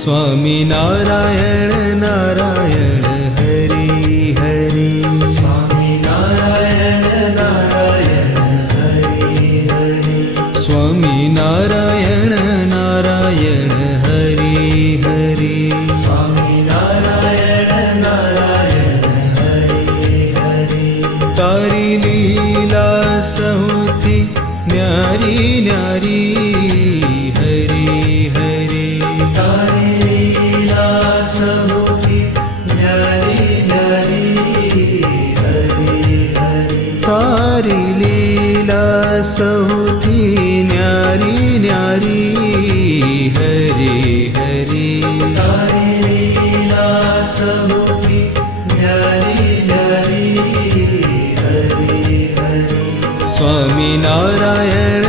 स्वामी नारायण नारायण हरि हरि। स्वामी नारायण नारायण हरि हरि। स्वामी नारायण नारायण हरि हरि। स्वामी नारायण नारायण हरि हरि। तारी लीला सहुती न्यारी न्यारी हरि हरि। तारी लीला सहुती न्यारी न्यारी हरि हरि। तारी लीला सहुती न्यारी न्यारी हरि हरि। तारी लीला सहुती न्यारी न्यारी हरि हरि। स्वामी नारायण